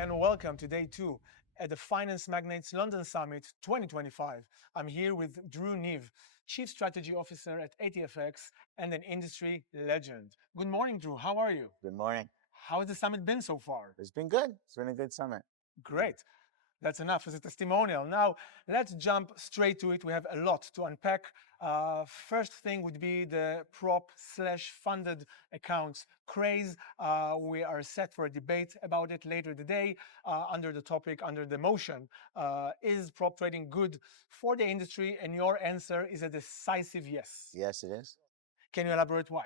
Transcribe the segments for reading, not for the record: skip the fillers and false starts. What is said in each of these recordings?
and welcome to day two at the Finance Magnates London Summit 2025. I'm here with Drew Niv, Chief Strategy Officer at ATFX and an industry legend. Good morning, Drew. How are you? Good morning. How has the summit been so far? It's been good. It's been a good summit. Great. That's enough as a testimonial. Now, let's jump straight to it. We have a lot to unpack. First thing would be the prop/funded accounts craze. We are set for a debate about it later today under the topic, under the motion. Is prop trading good for the industry? And your answer is a decisive yes. Yes, it is. Can you elaborate why?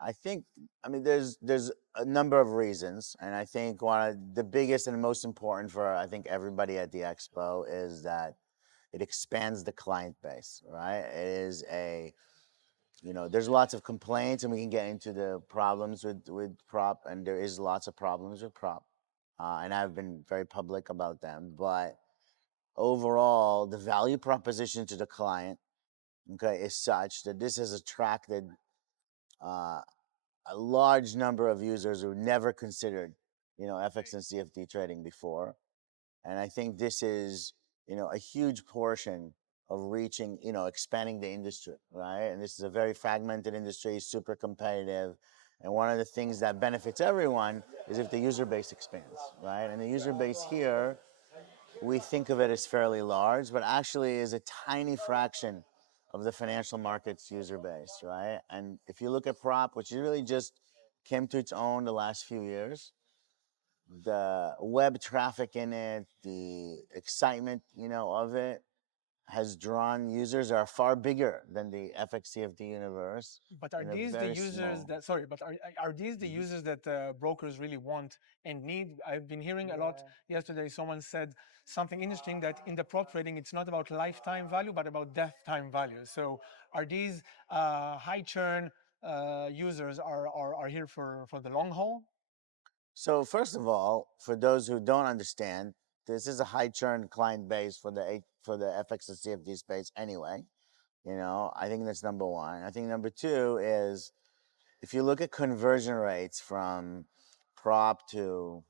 I think, there's a number of reasons, and I think one of the biggest and most important for I think everybody at the expo is that it expands the client base, right? It is there's lots of complaints, and we can get into the problems with prop, and there is lots of problems with prop, and I've been very public about them. But overall, the value proposition to the client, okay, is such that this has attracted uh, a large number of users who never considered, FX and CFD trading before. And I think this is, a huge portion of reaching, expanding the industry, right? And this is a very fragmented industry, super competitive. And one of the things that benefits everyone is if the user base expands, right? And the user base here, we think of it as fairly large, but actually is a tiny fraction of the financial markets user base, right? And if you look at prop, which really just came to its own the last few years, the web traffic in it, the excitement, of it has drawn users that are far bigger than the FXCFD universe. But are In a these the very users small. that, sorry, but are these the Mhm. users that brokers really want and need? I've been hearing a lot. Yesterday, someone said something interesting that in the prop trading, it's not about lifetime value, but about death time value. So are these high churn users are here for the long haul? So first of all, for those who don't understand, this is a high churn client base for the FX and CFD space anyway. I think that's number one. I think number two is if you look at conversion rates from prop to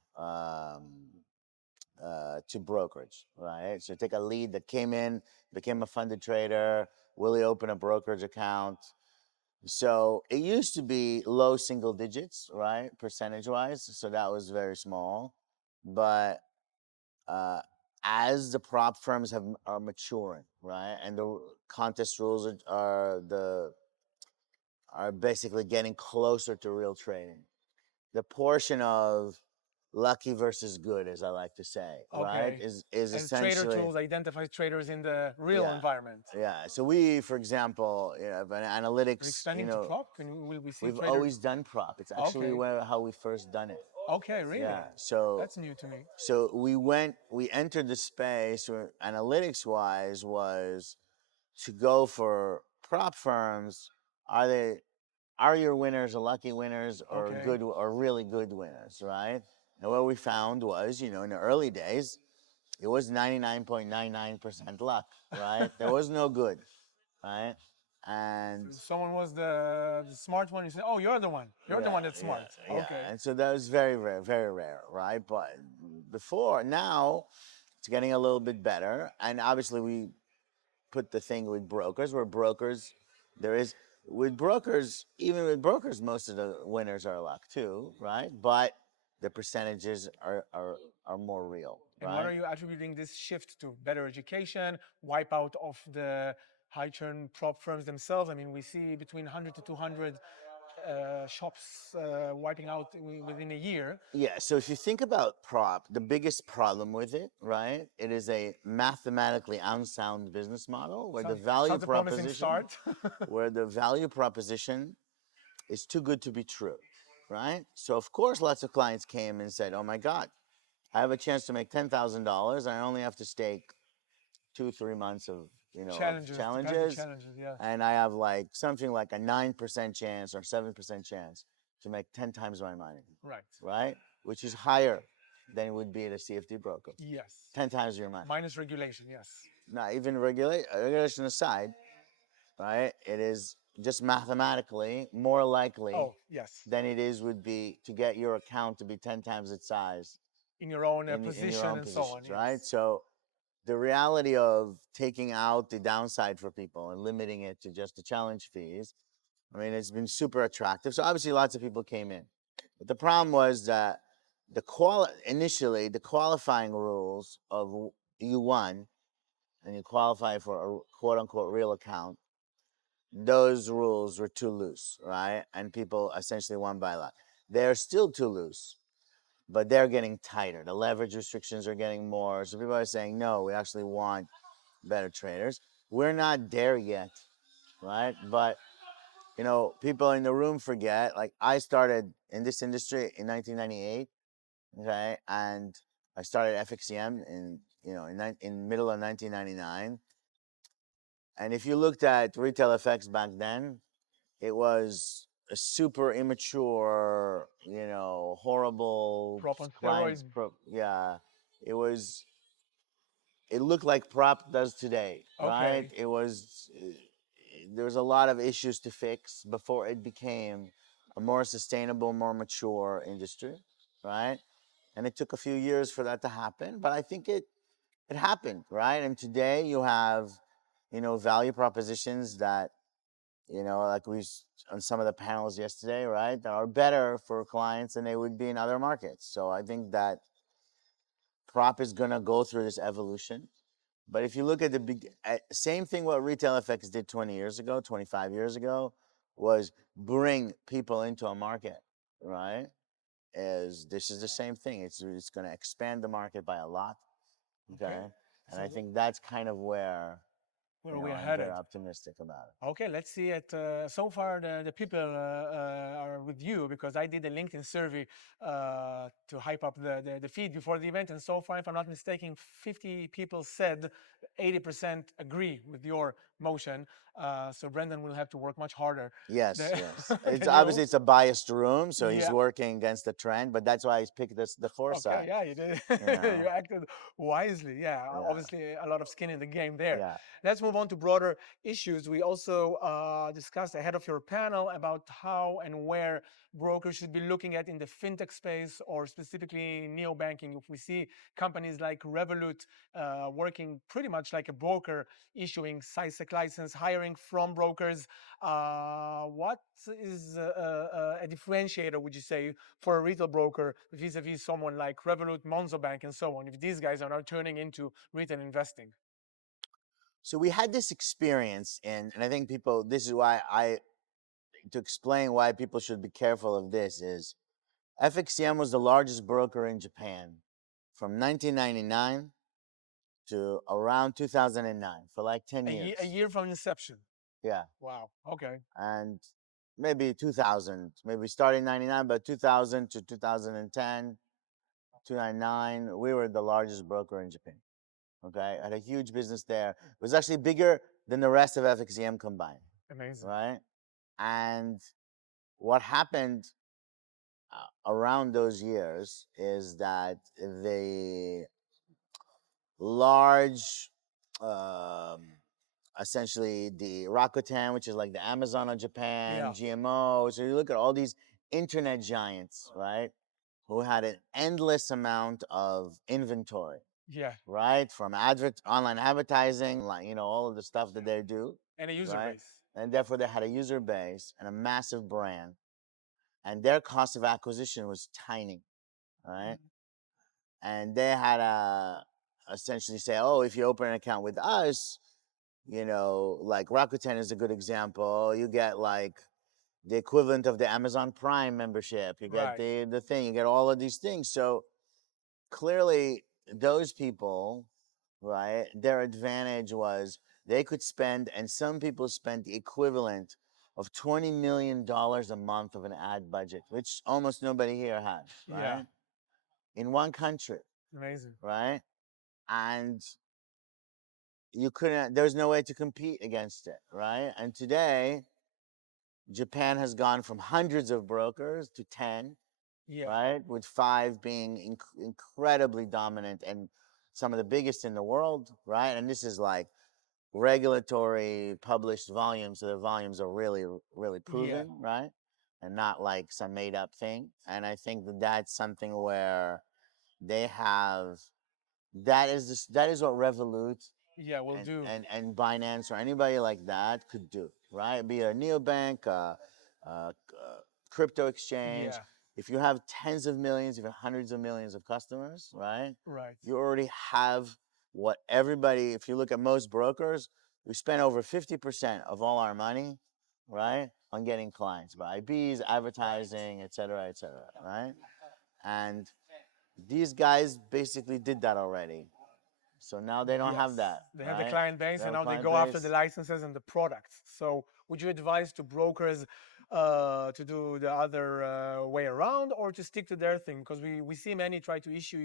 brokerage, right? So take a lead that came in, became a funded trader, will he open a brokerage account? So it used to be low single digits, right, percentage wise. So that was very small. But uh, as the prop firms are maturing, right, and the contest rules are basically getting closer to real trading, the portion of lucky versus good, as I like to say, right, Okay. is As trader essentially. tools identify traders in the real Yeah, environment. yeah. So we, for example, have an Are you analytics. expanding to prop? Will we see We've traders? always done prop. It's actually Okay. how we first done it. Okay, really? Yeah. So That's new to me. so we entered the space where analytics wise was to go for prop firms. Are they are your winners lucky winners or Okay. good or really good winners, right? And what we found was, in the early days, it was 99.99% luck, right? There was no good, right? And Someone was the smart one. You say, "Oh, you're the one. You're the yeah, one that's yeah, smart." yeah. Okay. And so that was very rare, very rare, right? But now it's getting a little bit better. And obviously, we put the thing with brokers, where brokers, there is, even with brokers, most of the winners are luck too, right? But the percentages are more real, And what right? are you attributing this shift to? Better education, wipeout of the high churn prop firms themselves? I mean, we see between 100 to 200 shops wiping out within a year. Yeah, so if you think about prop, the biggest problem with it, right? It is a mathematically unsound business model where the value Sounds a promising proposition, start. where the value proposition is too good to be true, right? So of course, lots of clients came and said, "Oh my God, I have a chance to make $10,000. I only have to stake 2 3 months of Challenges, depends on challenges, challenges, yes. and I have like something like a 9% chance or 7% chance to make 10 times my money, Right. right? Which is higher than it would be at a CFD broker. Yes. 10 times your money. Minus regulation, yes. Not even regulation aside, right? It is just mathematically more likely Oh, yes. than it is would be to get your account to be 10 times its size in your own in your position own and so on. positions, right? Yes. So the reality of taking out the downside for people and limiting it to just the challenge fees, I mean, it's been super attractive. So obviously, lots of people came in, but the problem was that initially the qualifying rules of you won and you qualify for a quote unquote real account. Those rules were too loose, right? And people essentially won by luck. They're still too loose, but they're getting tighter. The leverage restrictions are getting more. So people are saying, no, we actually want better traders. We're not there yet, right? But people in the room forget. Like I started in this industry in 1998, okay, and I started FXCM in middle of 1999. And if you looked at retail FX back then, it was a super immature, horrible Prop on client. steroids. Yeah, it was. It looked like prop does today, right? Okay. It was. There was a lot of issues to fix before it became a more sustainable, more mature industry, right? And it took a few years for that to happen, but I think it happened, right? And today you have, value propositions that like on some of the panels yesterday, right, that are better for clients than they would be in other markets. So I think that prop is going to go through this evolution. But if you look at the same thing, what retail FX did 20 years ago, 25 years ago, was bring people into a market, right? This is the same thing. It's going to expand the market by a lot, Okay. okay? And I So think that's kind of where where we are I'm very headed. optimistic about it. Okay, let's see it. So far, the people are with you because I did a LinkedIn survey to hype up the feed before the event. And so far, if I'm not mistaken, 50 people said 80% agree with your motion. So Brendan will have to work much harder Yes, than, yes. It's than you. obviously it's a biased room, so he's Yeah. working against the trend, but that's why he's picked the Okay, foresight. yeah, you did. You know, You acted wisely. Yeah, yeah, obviously a lot of skin in the game there. yeah. Let's move on to broader issues. We also discussed ahead of your panel about how and where brokers should be looking at in the fintech space or specifically neobanking. If we see companies like Revolut working pretty much like a broker, issuing SISEC license, hiring from brokers, what is a differentiator, would you say, for a retail broker vis-a-vis someone like Revolut, Monzo Bank, and so on, if these guys are now turning into retail investing? So we had this experience, and I think people. This is why to explain why people should be careful of this is FXCM was the largest broker in Japan from 1999 to around 2009 for like 10 A years. year from inception. Yeah, Wow. Okay. and maybe 2000, maybe starting 99, but 2000 to 2010, 299, we were the largest broker in Japan. Okay, had a huge business there. It was actually bigger than the rest of FXEM combined, Amazing. right? And what happened around those years is that the large, um, essentially the Rakuten, which is like the Amazon of Japan, Yeah. GMO. So you look at all these internet giants, right, who had an endless amount of inventory, Yeah. right, from online advertising, like all of the stuff that they do, And a user right, base. and therefore they had a user base and a massive brand, and their cost of acquisition was tiny, right, and they had to essentially say, oh, if you open an account with us, like Rakuten is a good example. You get like the equivalent of the Amazon Prime membership. You get Right. the thing. You get all of these things. So clearly, those people, right? Their advantage was they could spend, and some people spent the equivalent of $20 million a month of an ad budget, which almost nobody here has, Yeah. right? In one country, Amazing. right? And you couldn't. There's no way to compete against it, right? And today Japan has gone from hundreds of brokers to 10, Yeah. right? With 5 being incredibly dominant and some of the biggest in the world, right? And this is like regulatory published volumes. So the volumes are really, really Yeah. proven, right? And not like some made up thing. And I think that that's something where they have that is what Revolut Yeah, will do. and Binance or anybody like that could do, right? Be a neobank, crypto exchange. Yeah, If you have tens of millions, even hundreds of millions of customers, right? right. You already have what everybody. If you look at most brokers, we spend over 50% of all our money, right, on getting clients by IBs, advertising, et cetera, right? And these guys basically did that already. So now they don't have Yes, that, they have the right? client They base have and a now they client go after the base. licenses and the products. So, would you advise to brokers to do the other way around or to stick to their thing? Because we see many try to issue,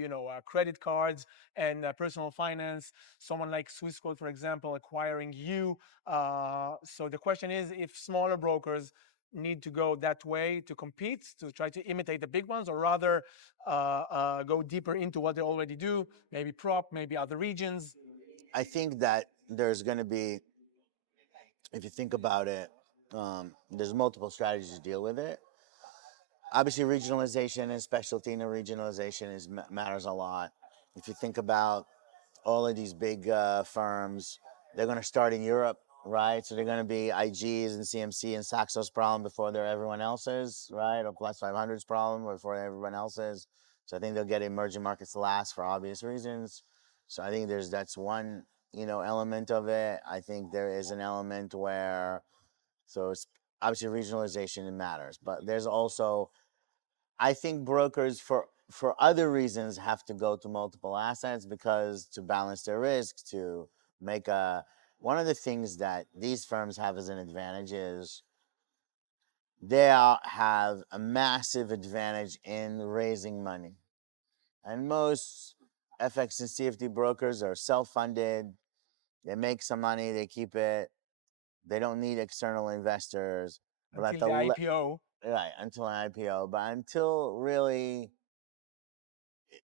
credit cards and personal finance. Someone like Swissquote, for example, acquiring you. So the question is, if smaller brokers need to go that way to compete, to try to imitate the big ones, or rather go deeper into what they already do, maybe prop, maybe other regions. I think that there's going to be, if you think about it, there's multiple strategies to deal with it. Obviously, regionalization and specialty in the regionalization matters a lot. If you think about all of these big firms, they're going to start in Europe, right? So they're going to be IGs and CMC and Saxo's problem before they're everyone else's, right? Or plus 500's problem before everyone else's. So I think they'll get emerging markets last for obvious reasons. So I think that's one element of it. I think there is an element where so it's obviously regionalization matters, but there's also I think brokers for other reasons have to go to multiple assets because to balance their risk, to make a one of the things that these firms have as an advantage is have a massive advantage in raising money. And most FX and CFD brokers are self-funded. They make some money, they keep it. They don't need external investors. But at Until the the IPO. right until an IPO, but until really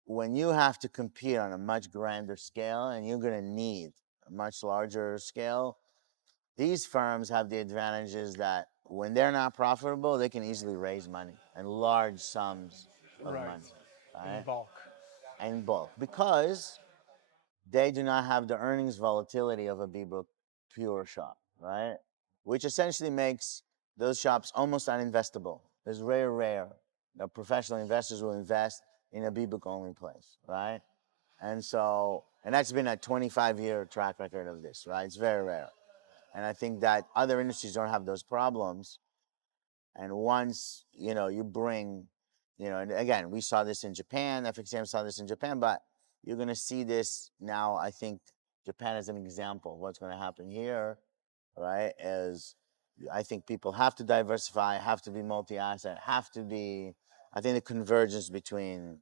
when you have to compete on a much grander scale and you're going to need a much larger scale, these firms have the advantages that when they're not profitable, they can easily raise money and large sums of Right, money, in right? bulk. In bulk because they do not have the earnings volatility of a B-book pure shop, right? Which essentially makes those shops almost uninvestable. There's rare. Professional investors will invest in a B-book only place, right? And that's been a 25-year track record of this, right? It's very rare. And I think that other industries don't have those problems. And once, you bring, and again, we saw this in Japan, FXM saw this in Japan, but you're going to see this now. I think Japan is an example of what's going to happen here, right? Is I think people have to diversify, have to be multi-asset, I think the convergence between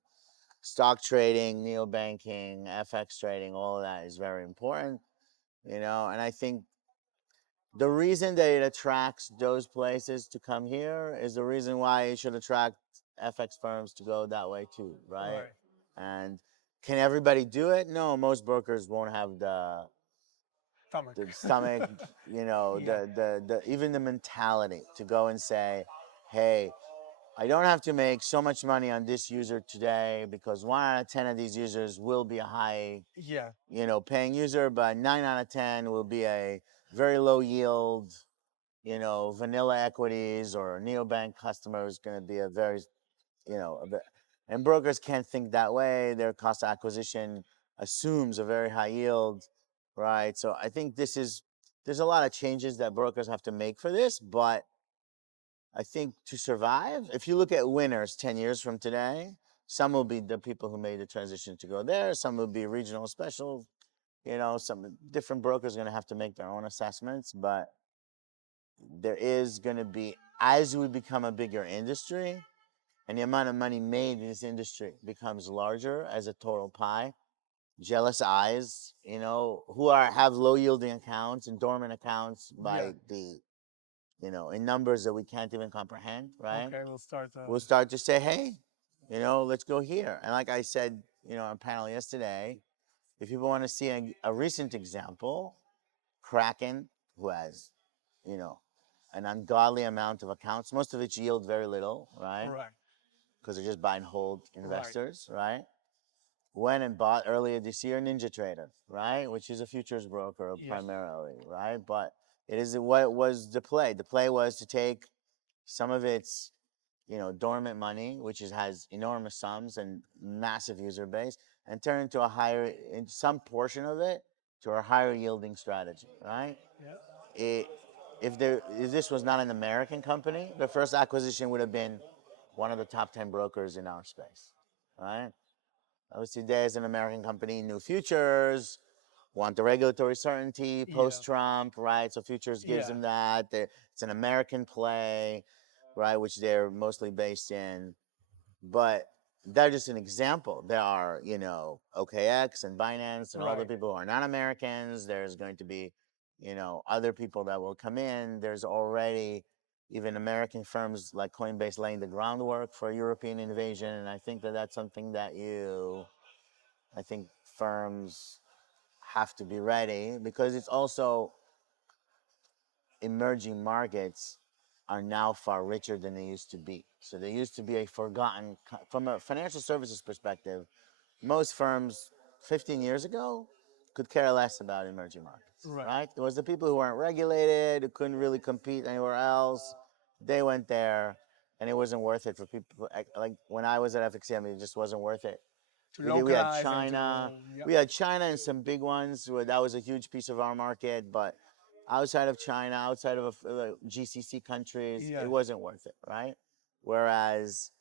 stock trading, neobanking, FX trading, all of that is very important, and I think the reason that it attracts those places to come here is the reason why it should attract FX firms to go that way too, right? Right. And can everybody do it? No, most brokers won't have Stomach. the stomach, Yeah. the even the mentality to go and say, hey, I don't have to make so much money on this user today because 1 out of 10 of these users will be a high, Yeah. paying user, but 9 out of 10 will be a very low yield, vanilla equities or neobank customer is going to be a very, a bit, and brokers can't think that way. Their cost of acquisition assumes a very high yield, right? So I think there's a lot of changes that brokers have to make for this, but I think to survive, if you look at winners 10 years from today, some will be the people who made the transition to go there. Some will be regional special, some different brokers are going to have to make their own assessments, but there is going to be, as we become a bigger industry and the amount of money made in this industry becomes larger as a total pie, jealous eyes, who have low yielding accounts and dormant accounts Yeah. by in numbers that we can't even comprehend, right? Okay, we'll start. We'll start to say, hey, let's go here. And like I said, on a panel yesterday, if people want to see a recent example, Kraken, who has, you know, an ungodly amount of accounts, most of which yield very little, right? Right. Because they're just buy and hold Right. investors, right? went and bought earlier this year Ninja Trader, right? Which is a futures broker Yeah. primarily, right? But it is what was the play. The play was to take some of its, dormant money, which has enormous sums and massive user base, and turn into into some portion of it to a higher yielding strategy, right? Yeah. It, if this was not an American company, the first acquisition would have been one of the top 10 brokers in our space, right? Obviously, there's an American company, New Futures, want the regulatory certainty Yeah. post Trump, right? So Futures gives Yeah. them that. It's an American play, right? Which they're mostly based in. But that's just an example. There are, OKX and Binance and all the Right. people who are not Americans. There's going to be, other people that will come in. There's already even American firms like Coinbase laying the groundwork for European invasion. And I think that that's something that I think firms have to be ready because it's also emerging markets are now far richer than they used to be. So they used to be a forgotten, from a financial services perspective, most firms 15 years ago could care less about emerging markets, Right. right? There was the people who weren't regulated, who couldn't really compete anywhere else. They went there and it wasn't worth it for people. Like when I was at FXC, it just wasn't worth it. To We had localize and to China. yeah. We had China and some big ones where that was a huge piece of our market, but outside of China, outside of GCC countries, Yeah. it wasn't worth it, right? Whereas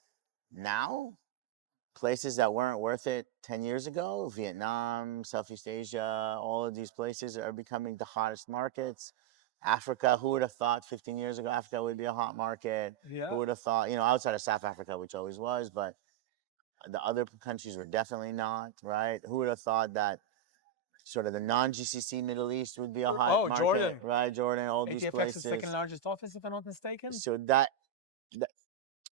now, places that weren't worth it 10 years ago, Vietnam, Southeast Asia, all of these places are becoming the hottest markets. Africa, who would have thought 15 years ago Africa would be a hot market? Yeah. Who would have thought, outside of South Africa, which always was, but the other countries were definitely not, right? Who would have thought that sort of the non-GCC Middle East would be a hot Oh, market, Jordan. right? Jordan, all these ATFX's second places. largest office, if I'm not mistaken. So that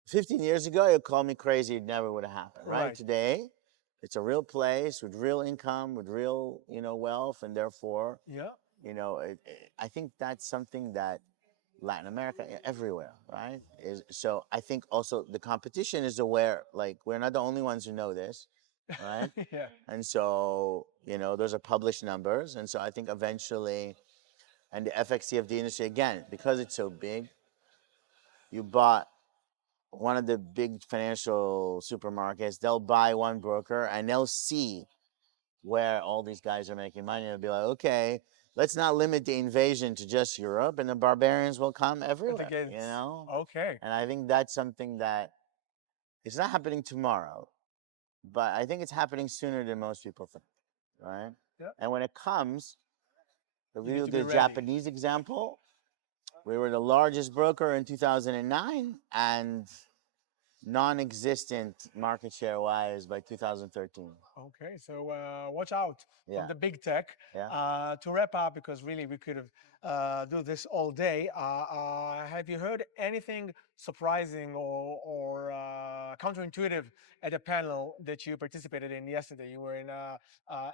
15 years ago, you'd call me crazy. It never would have happened, right? Right. Today, it's a real place with real income, with real, wealth, and therefore, Yeah. I think that's something that Latin America, everywhere, right? Is so. I think also the competition is aware. Like we're not the only ones who know this, right? Yeah. And so, those are published numbers. And so I think eventually, and the FXCFD industry, again, because it's so big, you bought one of the big financial supermarkets, they'll buy one broker and they'll see where all these guys are making money. They'll be like, okay, let's not limit the invasion to just Europe, and the barbarians will come At the everywhere, gates. Okay. And I think that's something that it's not happening tomorrow, but I think it's happening sooner than most people think, right? Yeah. And when it comes, if You we need do to be the ready. Japanese example, we were the largest broker in 2009 and non-existent market share wise by 2013. Okay, so watch out from Yeah, the big tech. yeah. To wrap up, because really we could have do this all day. Have you heard anything surprising or counterintuitive at a panel that you participated in yesterday? You were in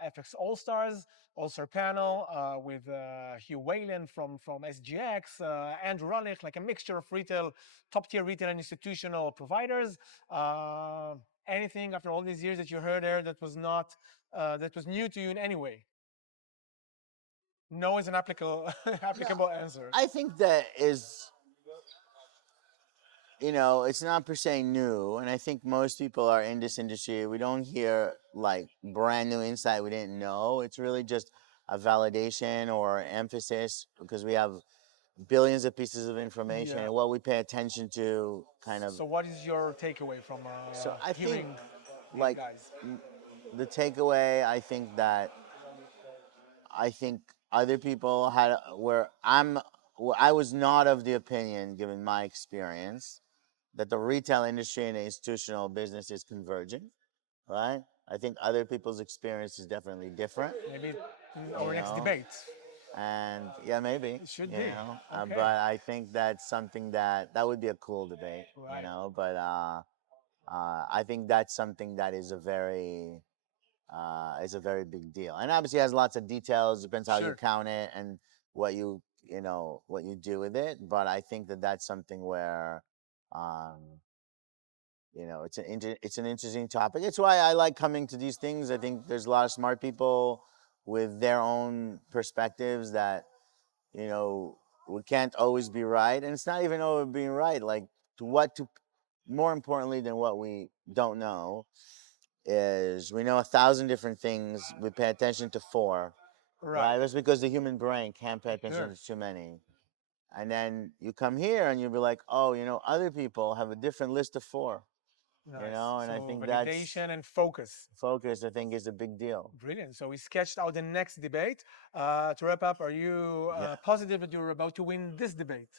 FX All Stars All Star panel with Hugh Whalen from SGX, Andrew Rullich, like a mixture of retail, top tier retail and institutional providers. Uh, Anything after all these years that you heard there that was not that was new to you in any way? No is an applicable No, applicable answer. I think that is, it's not per se new. And I think most people are in this industry. We don't hear like brand new insight we didn't know. It's really just a validation or emphasis because we have billions of pieces of information Yeah. and what we pay attention to kind of. So what is your takeaway from So I think hearing these like guys? the takeaway, I think other people had where I was not of the opinion, given my experience, that the retail industry and the institutional business is converging, right? I think other people's experience is definitely different, Maybe you our next know, debate. and yeah, maybe, It should be. Okay. but I think that's something that would be a cool debate, Right. but I think that's something that is a very big deal. And obviously it has lots of details, depends how you Sure. count it and what what you do with it. But I think that that's something where um, you know, it's an interesting topic. It's why I like coming to these things. I think there's a lot of smart people with their own perspectives that, you know, we can't always be right, and it's not even always being right. Like to more importantly than what we don't know is we know 1,000 different things. We pay attention to four, Right. right? That's because the human brain can't pay attention Sure. to too many. And then you come here and you'll be like, oh, you know, other people have a different list of four, you Nice. know, and I So think that's validation and focus. focus, I think, is a big deal. Brilliant. So we sketched out the next debate. To wrap up, are you Yeah. positive that you're about to win this debate?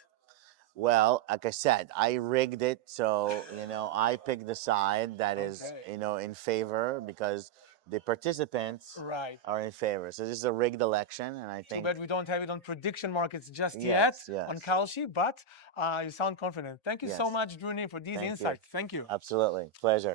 Well, like I said, I rigged it, so you know I picked the side that is, Okay. you know, in favor because the participants Right. are in favor. So this is a rigged election, and I Too think bad we don't have it on prediction markets just yet yes, on yes. Kalshi, but you sound confident. Thank you so Yes. much, Drew Niv, for these Thank you. insights. Thank you. Absolutely. Pleasure.